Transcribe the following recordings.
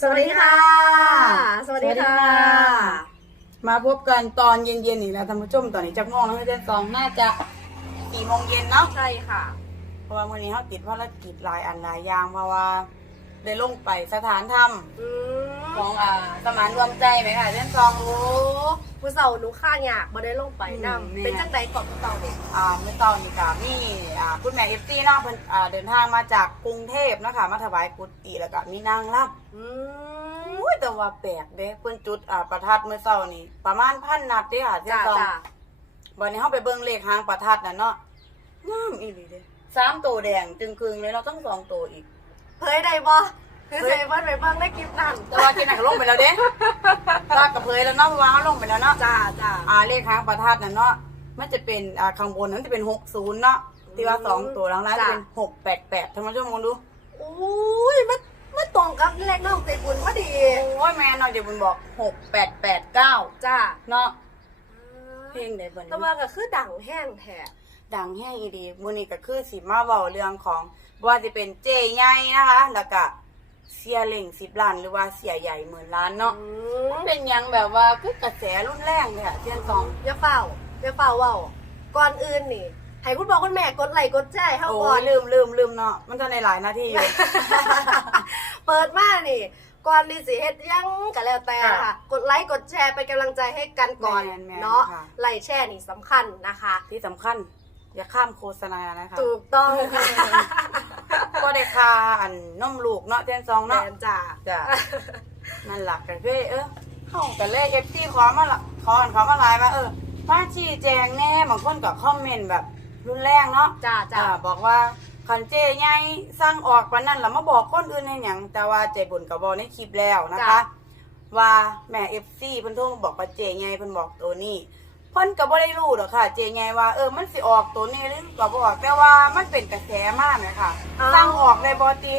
สวัสดีค่ะ สวัสดีค่ะ มาพบกันตอนเย็นๆนี่แหล้วท่านผู้ชมตอนนี้จักโมงแล้วเดือนสองน่าจะสี่โมงเย็นเนาะใช่ค่ะ เพราะว่าวันนี้เขาติดภารกิจหลายอันหลายอย่างเพราะว่าได้ลงไปสถานธรรมอืมของอ่าสมานรวมใจไหมค่ะเดือนสองโอ้ ผู้เสาหนูข้าอยากมาได้ลงไปนอืมำเป็นจังใดก่อนผู้เสาเด็กอ่าเมื่อตอนนี้ค่ะมีอ่าคุณแม่เอฟซีเนาะเพิ่นอ่าเดินทางมาจากกรุงเทพเนาะคะมาถวายกุฏิแล้วก็มีนางรับอืมอุ้ยแต่ว่าแปลกเด้เพิ่นจุดอ่าประทัดเมื่อเช้านี่ประมาณพันนัดเด้ค่ะเดือนจ้าสองจ้าวันนี้เขาไปเบิ่งเลขหางประทัดน่ะเนาะงามอีหลีเด้สามตัวแดงจึงคืงเลยเราต้องสองตัวอีก เผยได้บ่ เผยได้บ่ไปเบิ่งได้คลิปนั่นแต่ว่ากินหนักลงไปแล้วเด้ลากกระเพยแล้วเนาะวาเขาลงไปแล้วเนาะจ้าจ้าอ่าเลขหางประทัดน่ะเนาะมันจะเป็นอ่าข้างบนนั้นจะเป็นหกศูนย์เนาะที่ว่าสองตัวแล้วล่างจะเป็นหกแปดแปดท่านผู้ชมมองดูโอ้ยมันมันตรงกับเลขน้องเตบุญพอดีโอ้ยแม่เนาะเดี๋ยวบุญบอกหกแปดแปดเก้าจ้าเนาะเพลงไหนบุญแต่ว่าก็คือดังแห้งแท้ดังแห้งอีดีมื้อนี้ก็คือสิมาเว้าเรื่องของว่าจะเป็นเจใหญ่นะคะแล้วก็ เสียเหล่งสิบล้านหรือว่าเสียใหญ่หมื่นล้านเนาะอืมมันเป็นหยังแบบว่าคือกระแสรุนแรงเนี่ยเทียนสอง อย่าเฝ้าอย่าเฝ้าเว้าก่อนอื่นนี่ให้คุณบอกคุณแม่กดไลค์กดแชร์ให้เฮาโอ้ก่อนยลืมลืมลืมเนาะมันจะในหลายนาทีอยู่ เปิดมานี่ ก่อนดีสิเฮ็ดหยังก็แล้วแต่ค่ะ ค่ะกดไลค์กดแชร์เป็นกำลังใจให้กันก่อนแม่นแม่นเนาะค่ะ ไลค์แชร์นี่สำคัญนะคะ ที่สำคัญ อย่าข้ามโฆษณานะคะ ถูกต้องค่ะ ก็ได้คาอันนมลูกเนาะเทียนสองแม่เนาะนจ้าจ้ะนั่นหลักกันเพ่เออเข้ากันเลยเอฟซีขอมาละขออันขอมาไลน์มาเออมาชี้แจงแน่บางคนก็คอมเมนต์แบบรุนแรงเนาะจ้าจ้าอ่าบอกว่าคันเจใหญ่สร้างออกปานนั้นแล้วมาบอกคนอื่นให้หยังแต่ว่าใจบุญกับบอกในคลิปแล้วนะคะว่าแม่เอฟซีเพิ่นโทรมาบอกว่าเจใหญ่เพิ่นบอกตัวนี้เพิ่นก็บ่ได้รู้หรอกค่ะ เจใหญ่ว่าเออมันสิออกตัวนี้หรือก็บ่ออกแต่ว่ามันเป็นกระแสมากนะคะอ้าว สั่งออกได้บ่ติ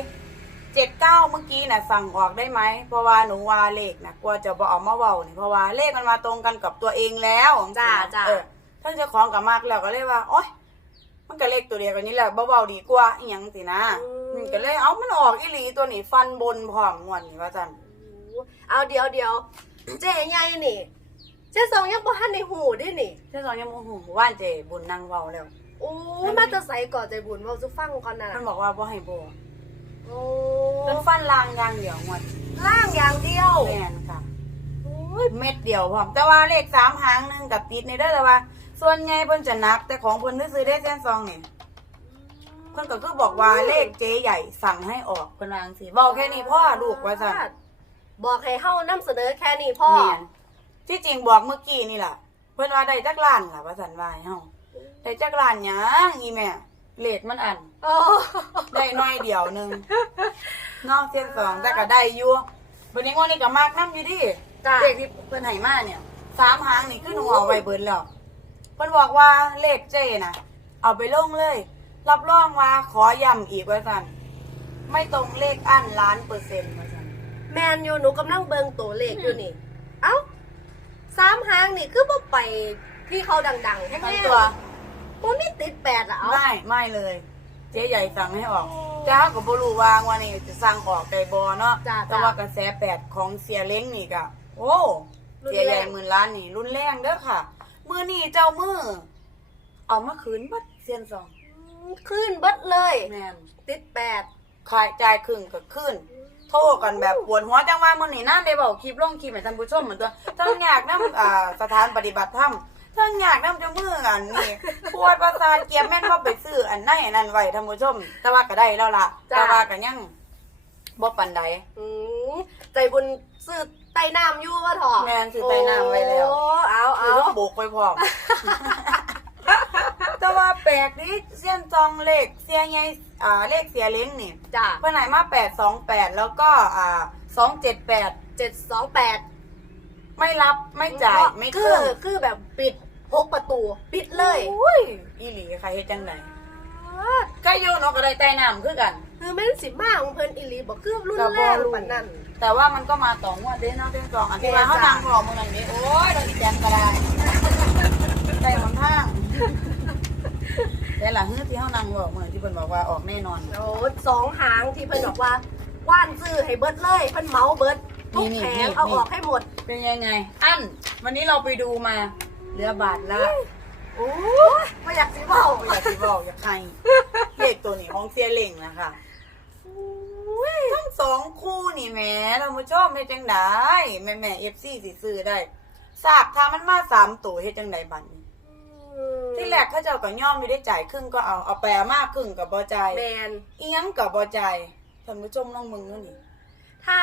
79เมื่อกี้น่ะสั่งออกได้ไหมเพราะว่าหนูว่าเลขน่ะกลัวจะบ่เอามาเว้านี่เพราะว่าเลขมันมาตรงกันกับตัวเองแล้วจ้าจ้า เออท่านเจ้าของก็มากแล้วก็เลยว่าโอ๊ยมันก็เลขตัวเดียวกันนี่แหละเบาๆดีกว่าอีหยังสินะอืมมันก็เลยเอามันออกอีหลีตัวนี้ฟันบนพร้อมงวนนี่ว่าจัน เอาเดี๋ยวเดี๋ยวเจ๊ใหญ่นี่ เจ๊สองยังบ่ทันในหูด้วยนี่ เจ้าสองยังโมโหว่านเจบุญนั่งเว้าแล้วโอ้ยมาจะใส่ก่อนใจบุญเว้าสุฟังก่อนน่ะมันบอกว่าบ่ให้โบโอ้เป็นฟันลางอย่างเดียวงวดล่างอย่างเดียวแม่นค่ะ โอ้ยเม็ดเดียวพร้อมแต่ว่าเลขสามหางหนึงกับติดในเด้อเลยว่า ส่วนใหญ่เพิ่นจะนับแต่ของเพิ่นซื้อได้แค่ซองนี่เพิ่นก็คือบอกว่าเลขเจใหญ่สั่งให้ออกเพิ่นว่าจังซี่บอกแค่นี้พ่อลูกว่าซั่นบอกให้เฮานำเสนอแค่นี้พ่อ แม่น ที่จริงบอกเมื่อกี้นี่ล่ะ เพิ่นว่าได้จักล้านล่ะว่าสันว่าให้เฮาได้จักล้านหยังอีแม่เลขมันอัน โอ้ได้น้อยเดียวหนึงเนอกเส้นสองแต่ก็ได้อยู่วันนี้งวดนี้ก็มากน้ำอยู่ดิจ้ะ เลขที่เพิ่นให้มาเนี่ยสามหางนี่คือหนูเอาไว้เบิดแล้วเพิ่นบอกว่าเลขเจน่ะ เอาไปลงเลย รับรองว่าขอย้ำอีกว่าซั่นไม่ตรงเลขอันล้านเปอร์เซ็นต์ว่าซั่น แมนอยู่หนูกำลังเบิ่งตัวเลขอยู่นี่ เอ้า สามหางนี่คือบ่ไปที่เขาดังๆแท้ทั้งๆตัวบ่มีติดแปดอะเอ้าไม่ไม่เลย เจ๊ใหญ่สั่งให้ออกแต่เขาก็บ่รู้ว่าวันนี้จะสั่งออกไก่บอเนาะจ้ะแต่ว่ากระแสแปดของเสียเล้งนี่ก็โอ้เสียใหญ่หมื่นล้านนี่ รุนแรงเด้อค่ะมือนี่เจ้ามือเอามาคืนบัดเซียนสองขึ้นเบิดเลยแม่นติดแปดขายจ่ายครึ่งก็ขึ้น โทรกันแบบปวดหัวจังว่ามื้อนี้นั่นได้บอกคลิปลงคลิปให้ท่านผู้ชมเหมือนตัวทั้งอยากนำอ่าสถานปฏิบัติธรรมทั้งอยากนำเจ้ามืออันนี่ปวดประสาทเกียมแม่นว่าไปซื้ออันไหนอันนั้นไว้ท่านผู้ชม แต่ว่าก็ได้แล้วล่ะแต่ว่าก็ยังบ่ปานใด อืมใจบุญซื้อไต้น้ำอยู่ว่าถอแม่นซื้อไต้น้ำไว้แล้ว โอ้เอาคือเอา ต้องโบกไปพร้อม แต่ว่าแปลกนี่เสี้ยนจองเลขเสียใหญ่อ่าเลขเสียเล้งนี่จ้ะเพื่อนไหนมาแปดสองแปดแล้วก็อ่าสองเจ็ดแปดเจ็ดสองแปดไม่รับไม่จ่ายไม่คืขึ้อนคือแบบปิดพกประตู ปิดเลยอุ้ยอีหลีใครเฮ็ดจังไหนใครอยู่เนาะก็ได้ใต้น้ำคือกัน คือแม่นสิมาของเพิ่นอีหลีบอกคือรุ่นก็แรบ่กรู้ปานนั้น แต่ว่ามันก็มาต่องวดเด้เนาะเด้สองอันที่แม่ว่าจ้ะเขานางบอกมึงนั่นนี่โอ้ยเราอีแจงก็ได้ได้หนทาง แต่หลังเฮือที่เขานางบอกเหมือนที่เพิ่นบอกว่าออกแน่นอน โอ้สองหางที่เพิ่นบอกว่าว่านซื้อให้เบิดเลยเพิ่นเหมาเบิดทุกนี่แผนี่งเอานี่ออกให้หมด เป็นยังไง อันวันนี้เราไปดูมาเหลือบาทละโอ้ยไม่อยากสิเว้าอยากที่บอกอยากใครเลขตัวนี้ของเสียเหล่งนะคะทั้งสองคู่นี่แหม่เรามาชอบเฮ็ดจังไดแม่แม่เอฟซีสิซื้อได้ทราบถ้ามันมาสามตัวเฮ็ดจังไดบัดนี้ ที่แรกเขาเจ้าก็ย่อมไม่ได้จ่ายครึ่งก็เอาเอาไปเอามากครึ่งกับบ่จ่ายแมน เอียงกับบ่จ่ายท่านผู้ชมลองมึงนู่นนี่ถ้า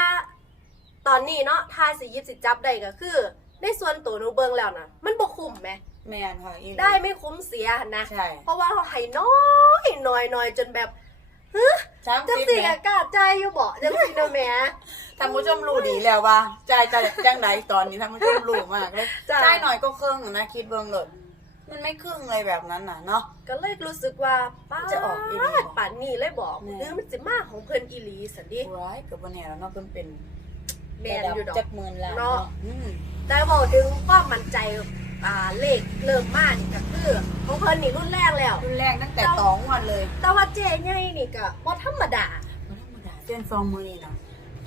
ตอนนี้เนาะถ้าสิหยิบสิจับได้ก็คือ ในส่วนตัวหนูเบิ่งแล้วนะมันบ่คุ้มไหม แม่นค่ะอีหลีได้ไม่คุ้มเสียหั่นนะ ใช่เพราะว่าเราให้น้อยน้อยน้อยจนแบบเฮ้ยสามจังสิบสิแหม่กะกล้าใจอยู่บ่จังสิเนาะแหม่ ท่านผู้ชมรู้ดีแล้วว่าจ่ายจ่ายจังไดตอนนี้ท่านผู้ชมรู้มากเลยจ้ะจ่ายหน่อยก็ครึ่งนะคิดเบิ่งเลย มันไม่ครึ่งเลยแบบนั้นน่ะเนาะ ก็เลยรู้สึกว่าป้าจะออกอีหลีบ่ ป่านนี้เลยบอกแม่เออมันสิมาของเพิ่นอีหลีสันดิร้ายกับบ่แน่แล้วเนาะเพิ่นเป็นแมนอยู่ดอก จักหมื่นล้านเนาะเนาะอืมแต่บอกถึงความมั่นใจอ่าเลขเริ่มมากก็คือของเพิ่นนี่รุ่นแรกแล้ว รุ่นแรกตั้งแต่สองวันเลย แต่ว่าเจ๊ใหญ่นี่ก็บ่ธรรมดา มันธรรมดาเส้นซองมือนี่นะ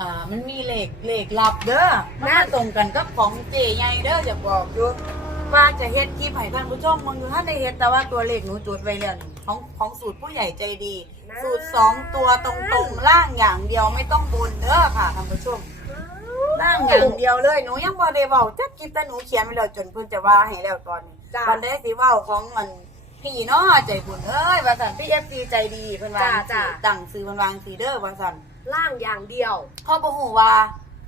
อ่า มันมีเหล็กเหล็กลับเด้อมันมาตรงกันกับของเจใหญ่เด้อจะบอกอยู่ ว่าจะเฮ็ดคลิปให้ท่านผู้ชมมึงอยู่ท่านได้เฮ็ดแต่ว่าตัวเลขหนูจดไว้แล้วนี่ของของสูตรผู้ใหญ่ใจดีนะสูตรสองตัวตรงๆล่างอย่างเดียวไม่ต้องบนเด้อค่ะท่านผู้ชมล่างอย่างเดียวเลยหนูยังบ่ได้เว้าจักคลิปแต่หนูเขียนไว้แล้วจนเพิ่นจะว่าให้แล้วตอนนี้จ้าวันได้สิเว้าของมันพี่เนาะใจบุญเอ้ยว่าซั่นพี่ FC ใจดีเพิ่นว่าจ้าจ้าตั้งซื้อเพิ่นวาจังซี่เด้อว่าซั่น ล่างอย่างเดียว เขาบอกหูว่า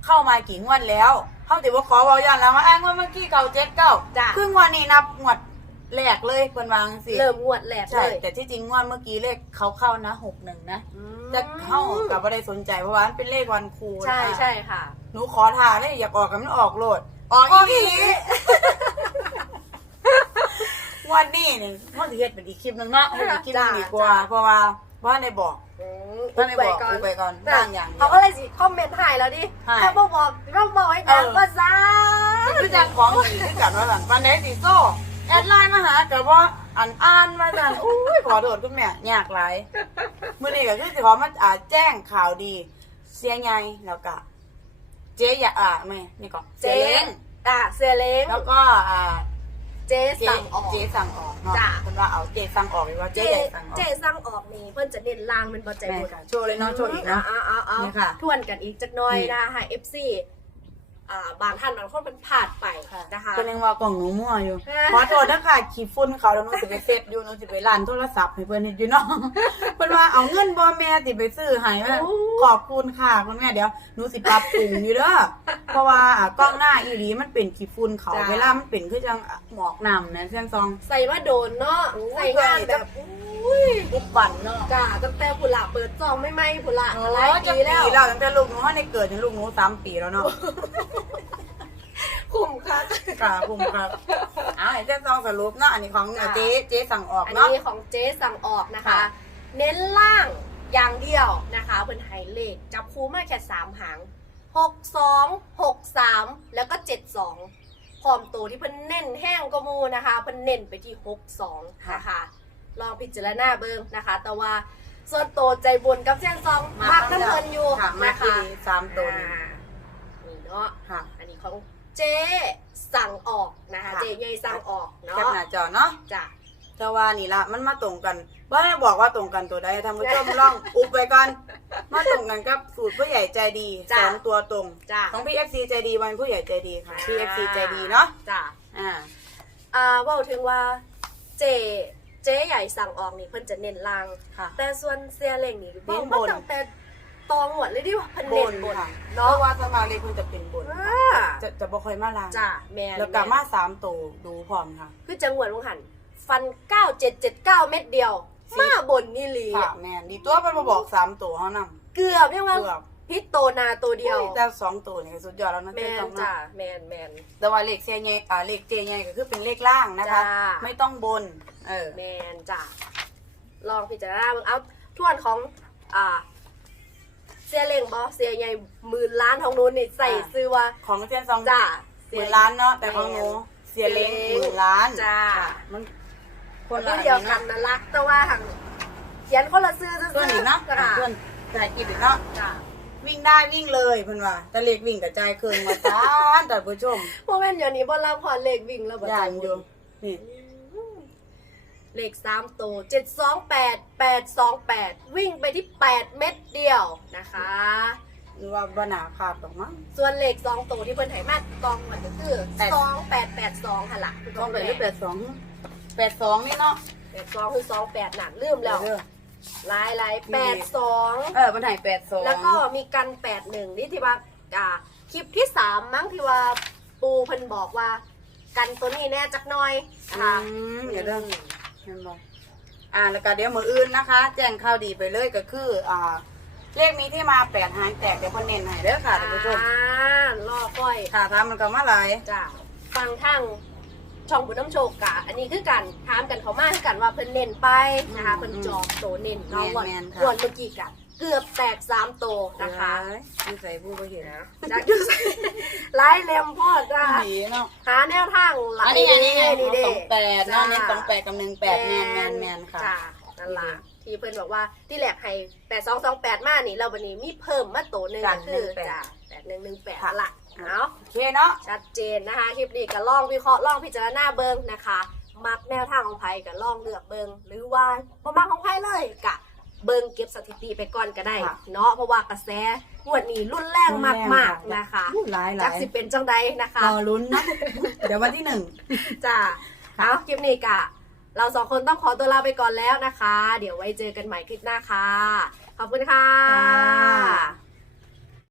เข้ามากี่งวดแล้ว เขาถือว่าขอบอกยันแล้วว่าอ้างว่าเมื่อกี้เก่าเจ็ดเก้าจ้ะ ครึ่งวันนี้นับงวดแรกเลยคนวางสิเริ่มงวดแรกเลใช่ยแต่ที่จริงงวดเมื่อกี้เลขเขาเข้านะหกหนึ่งนะอืมแต่เข้ากับไม่ได้สนใจเพราะว่ามันเป็นเลขวันครูใช่อะใช่ค่ะ หนูขอทาเลยอยากออกกันมันออกโหลดออกอีหลีงวันนี้นี่มันจะเฮ็ดเป็นอีกคลิปหนึงเนาะให้เป็นอีกคลิปหนึงดีกว่าจ้ะเพราะว่า ว่าในบอกอืมก็ไม่บอกก่อนอุบไว้ก่อนจ้ะล่างอย่างเดียวเขาก็เลยสิคอมเมนต์ให้แล้วดิให้ถ้าบอกบอกเราบอกให้กันเออว่าซ่าคือจังของดีคือกันว่าหลังปันไดสีโซ่แอดไลน์มาหากับว่าอันอ่านมาจันอุ้ยขอโทษคุณแม่ยากหลายมื่อนี้ก็คือสิขอมาอ่าแจ้งข่าวดี เสียใหญ่แล้วก็เจ๊ยาอ่าไม่นี่ก่อนเจ๊เล้งอะเสือเล้งแล้วก็อ่า เจ๊เจ๊สั่งออก เจ๊สั่งออกเนาะจ้ะเป็นว่าเอาเจ๊สั่งออกหรือว่าเจ๊เจ๊ใหญ่สั่งออกเจ๊สั่งออกนี่เพิ่นจะเน้นล่างเป็นบอใจแม่บุญค่ะโชว์เลยเนาะโชว์อีกนะเาเอาเอานี่ค่ะทวนกันอีกจักหน้อยนี่นะคะ FC อ่าบางท่านบางคนมันพลาดไปนะคะก็ยังว่ากล่องหนูมั่วอยู่ค่ะขอโทษนะคะขี้ฝุ่นเขาแล้วหนูสิไปเซฟอยู่หนูสิไปร้านโทรศัพท์ให้เพิ่นเฮ็ดอยู่เนาะเพิ่นว่าเอาเงินบ่แม่สิไปซื้อให้ว่าขอบคุณค่ะคุณแม่เดี๋ยวหนูสิปรับปรุงอยู่เด้อเพราะว่าอ่ากล้องหน้าอีหลีมันเป็นขี้ฝุ่นเขาเวลามันเป็นคือจังหมอกน้ำนะเส้นซอง ใส่ว่าโดนเนาะโอ้ยใส่งานแบบ อุ้ยบุบบั่นเนาะจ้าตั้งแต่ผุละเปิดจองไม่ไหมผุละโอ้อะไรยจะปีปีแล้วแล้วตั้งแต่ลูกหนูว่าในเกิดจนลูกหนูสามปีแล้วเนาะคุ้มค่ะกราบุมครับอ่าให้เส้นซองสรุปเนาะอันนี้ของจ้ะเจ๊เจ๊สั่งออกอันเนาะนี้ของเจ๊สั่งออกนะคะค่ะเน้นล่างอย่างเดียวนะคะเพิ่นไฮเลขจับคู่มาแค่สามหางหกสองหกสามแล้วก็เจ็ดสองพร้อมตัวที่เพิ่นเน้นแห้งก็มูนะคะเพิ่นเน้นไปที่หกสองนะคะ ลองพิจารณาเบิ่งนะคะ แต่ว่าส่วนตัวใจบุญกับเส้นซองมากน้ำเงินอยู่ค่ะมากนะคะที่สามตัวนี้อ่านี่เนาะ ค่ะ อันนี้ของเจ๊สั่งออกนะคะ ค่ะ เจ๊ใหญ่สั่งออกแคเนาะปหน้าจอเนาะจ้ะ แต่ว่านี่ละมันมาตรงกันว่าได้บอกว่าตรงกันตัวใดท่านผู้ชมลองอุบไปก่อนมาตรงกันกับสูตรผู้ใหญ่ใจดีสองตัวตรง จ้ะ ของพี่เอฟซีใจดีวันผู้ใหญ่ใจดีค่ะ พี่เอฟซีใจดีเนาะจ้ะอ่า อ่าเว่าถึงว่าเจ๊ เจ๊ใหญ่สั่งออกนี่เพิ่นจะเน้นลาง ค่ะ แต่ส่วนเสียเล่งนี่เน้บอกนบว่านตั้งแต่ตองหวดเลยดิว่าเพิ่นบเน้นนบนค่ะเพเนาะราะว่าสมาเลคุณจะเป็นบนอ่าจะจะบ่ค่อยมาลางจ้ะแม่นแล้วก็มาสามตัวดูพร้อมค่ะ คือจังหวัดลงหัน ฟัน 9779 เม็ดเดียว มาบนนี่หลีค่ะ แม่นดีตัวมันมาบอกสามตัวเขานำเกือบยังว่าเกือบ พิษโตนาตัวเดียว แต่สองตัวนี่ก็สุดยอดแล้วนะแมเจ๊นต้องจ้ะเนาะแมนแมน แต่ว่าเลขเสียใหญ่อ่าเลขเจใหญ่ก็คือเป็นเลขล่างนะคะ จ้า ไม่ต้องบน เออ แมนจ้ะลองพิจารณาเบิ่งเอาทวนของอ่าเสียเล่งบอเสียใหญ่หมื่นล้านของนู้นนี่ใส่อ่า ซื้อว่าของเซียนซองจ้ะ หมื่นล้านเนาะแต่ของหนูเสียเล้งหมื่นล้านจ้า ค่ะมันคนคละนอันเดียวนี้กัเนาะนนะรักแต่ว่าหังเขียนคนละซื้อซื้อตัวนี้เนาะจ้ะส่วนแต่อีกเนาะ จ้ะ วิ่งได้วิ่งเลยเพิ่นว่าแต่เลขวิ่งกระจายเครื่องมาจ้านท่านผู้ชมโมเมนต์เดี๋ยวนี้บ่รับพอเลขวิ่งแล้วบ่ย่านอยู่นี่เลขสามตัวเจ็ดสองแปดแปดสองแปดวิ่งไปที่แปดเม็ดเดียวนะคะ หรือว่าบนาภาพดอกมั้ง ส่วนเลขสองตัวที่เพิ่นให้มากองมันก็คือสองแปดแปดสองหันหลังต้องไปหรือแปดสองแปดสองนี่เนาะ แปดสองคือสองแปดหนักลืมแล้วเด้อ ลายลายแปดสองเออมันไหนแปดสองแล้วก็มีกันแปดหนึ่งนี่ที่ว่าอ่าคลิปที่สามมั้งที่ว่าปูเพิ่นบอกว่า กันตัวนี้แน่จักหน่อยอืนะคะมเดี๋ยวเด้อเห็นบ่อ่าแล้วก็เดี๋ยวมืออื่นนะคะ แจ้งข่าวดีไปเลยก็คืออ่าเลขมีที่มาแปดหางแตกเดี๋ยวเพิ่นเน้นให้เด้อค่ะท่านผู้ชมอ่ารอค่อย ค่ะทำมันก็มาหลาย จ้าฟังทาง ช่องบุญน้ำโชคกะอันนี้คือกันถามกันเขามาคือกันว่าเพิ่นเน้นไปนะคะอืมเพิ่นจองโตเน้นเนาะแม่นวันแม่นค่ะ วันเมื่อกี้กันเกือบแตกสามโตนะคะดูใส่ผู้บ่เห็นนะจากดูสิไล่เล็มพ่อจ้าดีเนาะหาแนวทางหลายอันนี้อันนี้ไงนี่เด้ สองแปดเนาะเน้นจ้าสองแปดกับหนึ่งแปดแมนแมนแมนค่ะ จ้านั่นล่ะที่เพิ่นบอกว่าที่แหลกให้แปดสองสองแปดมานี่เราวันนี้มีเพิ่มมาโตหนึ่งจ้ะก็คือ18จ้าแปดหนึ่งหนึ่งแปดค่ะละเนาะโอ เคเนาะ ชัดเจนนะคะคลิปนี้ก็ล่องวิเคราะห์ล่องพิจารณาเบิงนะคะ มักแนวทางของไพ่กับล่องเลือกเบิงหรือว่าบ่มักของไพ่เลยกะเบิงเก็บสถิติไปก่อนก็ได้ ค่ะเนาะเพราะว่ากระแสงวดนี้รุนแรงมากๆนะคะอู้หลายหจัลากยสิเป็นจังใดนะคะรอลุ้นนะ เดี๋ยววันที่หนึ่ง จ้าเอาคลิปนี้กะ เราสองคนต้องขอตัวลาไปก่อนแล้วนะคะ เดี๋ยวไว้เจอกันใหม่คลิปหน้าค่ะ ขอบคุณค่ะค่ะ